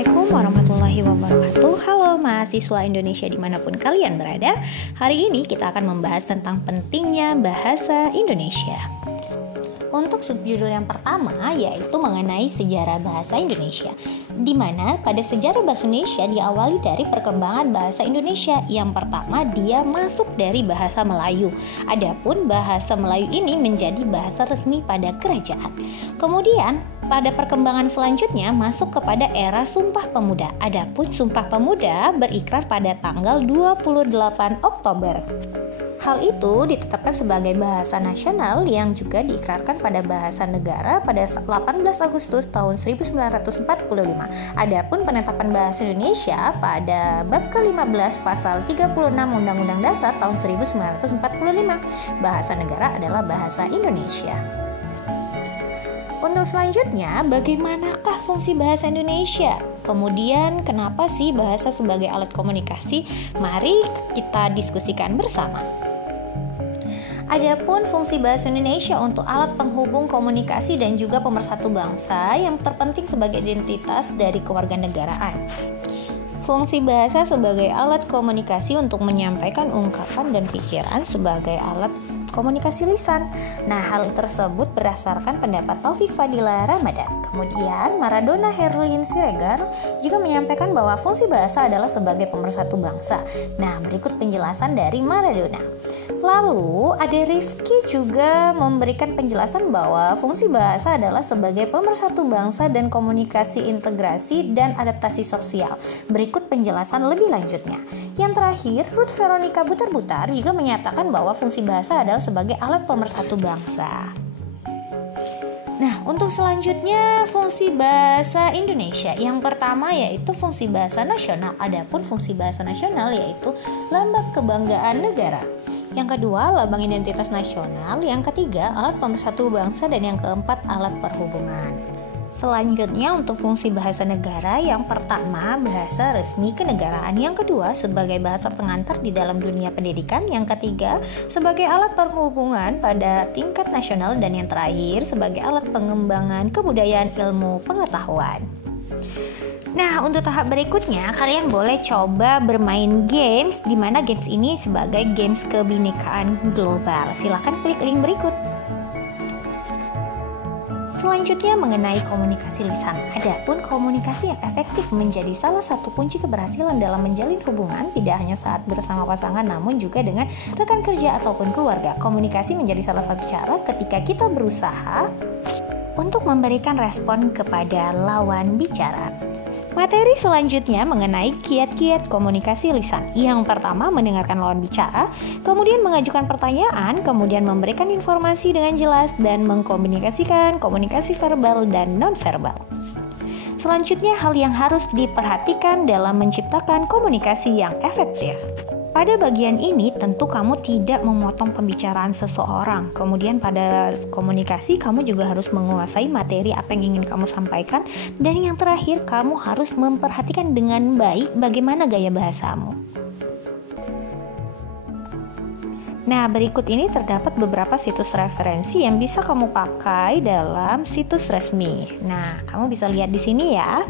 Assalamualaikum warahmatullahi wabarakatuh. Halo mahasiswa Indonesia dimanapun kalian berada. Hari ini kita akan membahas tentang pentingnya bahasa Indonesia. Untuk subjudul yang pertama yaitu mengenai sejarah bahasa Indonesia, di mana pada sejarah bahasa Indonesia diawali dari perkembangan bahasa Indonesia. Yang pertama, dia masuk dari bahasa Melayu. Adapun bahasa Melayu ini menjadi bahasa resmi pada kerajaan. Kemudian pada perkembangan selanjutnya masuk kepada era Sumpah Pemuda. Adapun Sumpah Pemuda berikrar pada tanggal 28 Oktober. Hal itu ditetapkan sebagai bahasa nasional yang juga diikrarkan pada bahasa negara pada 18 Agustus tahun 1945. Adapun penetapan bahasa Indonesia pada bab ke-15 pasal 36 Undang-Undang Dasar tahun 1945. Bahasa negara adalah bahasa Indonesia. Untuk selanjutnya, bagaimanakah fungsi bahasa Indonesia? Kemudian, kenapa sih bahasa sebagai alat komunikasi? Mari kita diskusikan bersama. Adapun fungsi bahasa Indonesia untuk alat penghubung komunikasi dan juga pemersatu bangsa yang terpenting sebagai identitas dari kewarganegaraan. Fungsi bahasa sebagai alat komunikasi untuk menyampaikan ungkapan dan pikiran sebagai alat komunikasi lisan. Nah, hal tersebut berdasarkan pendapat Taufik Fadila Ramadan. Kemudian, Maradona Herlin Siregar juga menyampaikan bahwa fungsi bahasa adalah sebagai pemersatu bangsa. Nah, berikut penjelasan dari Maradona. Lalu, Ade Rifki juga memberikan penjelasan bahwa fungsi bahasa adalah sebagai pemersatu bangsa dan komunikasi integrasi dan adaptasi sosial. Berikut penjelasan lebih lanjutnya. Yang terakhir, Ruth Veronica Butar-Butar juga menyatakan bahwa fungsi bahasa adalah sebagai alat pemersatu bangsa. Nah, untuk selanjutnya fungsi bahasa Indonesia. Yang pertama yaitu fungsi bahasa nasional. Adapun fungsi bahasa nasional yaitu lambang kebanggaan negara. Yang kedua, lambang identitas nasional. Yang ketiga, alat pemersatu bangsa. Dan yang keempat, alat perhubungan. Selanjutnya untuk fungsi bahasa negara, yang pertama bahasa resmi kenegaraan, yang kedua sebagai bahasa pengantar di dalam dunia pendidikan, yang ketiga sebagai alat perhubungan pada tingkat nasional, dan yang terakhir sebagai alat pengembangan kebudayaan ilmu pengetahuan. Nah, untuk tahap berikutnya kalian boleh coba bermain games, di mana games ini sebagai games kebinekaan global. Silahkan klik link berikut. Selanjutnya mengenai komunikasi lisan. Adapun komunikasi yang efektif menjadi salah satu kunci keberhasilan dalam menjalin hubungan, tidak hanya saat bersama pasangan namun juga dengan rekan kerja ataupun keluarga. Komunikasi menjadi salah satu cara ketika kita berusaha untuk memberikan respon kepada lawan bicara. Materi selanjutnya mengenai kiat-kiat komunikasi lisan. Yang pertama, mendengarkan lawan bicara, kemudian mengajukan pertanyaan, kemudian memberikan informasi dengan jelas, dan mengkomunikasikan komunikasi verbal dan non-verbal. Selanjutnya, hal yang harus diperhatikan dalam menciptakan komunikasi yang efektif. Pada bagian ini tentu kamu tidak memotong pembicaraan seseorang. Kemudian pada komunikasi kamu juga harus menguasai materi apa yang ingin kamu sampaikan. Dan yang terakhir, kamu harus memperhatikan dengan baik bagaimana gaya bahasamu. Nah, berikut ini terdapat beberapa situs referensi yang bisa kamu pakai dalam situs resmi. Nah, kamu bisa lihat di sini ya.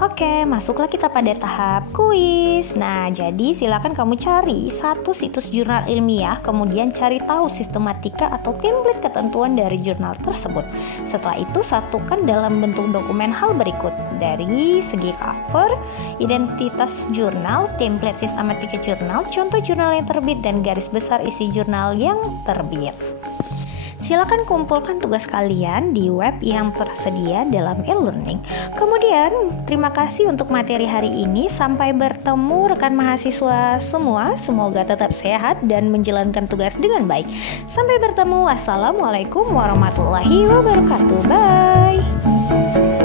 Oke, masuklah kita pada tahap kuis. Nah, jadi silakan kamu cari satu situs jurnal ilmiah, kemudian cari tahu sistematika atau template ketentuan dari jurnal tersebut. Setelah itu, satukan dalam bentuk dokumen hal berikut. Dari segi cover, identitas jurnal, template sistematika jurnal, contoh jurnal yang terbit, dan garis besar isi jurnal yang terbit. Silakan kumpulkan tugas kalian di web yang tersedia dalam e-learning. Kemudian, terima kasih untuk materi hari ini. Sampai bertemu rekan mahasiswa semua. Semoga tetap sehat dan menjalankan tugas dengan baik. Sampai bertemu. Wassalamualaikum warahmatullahi wabarakatuh. Bye.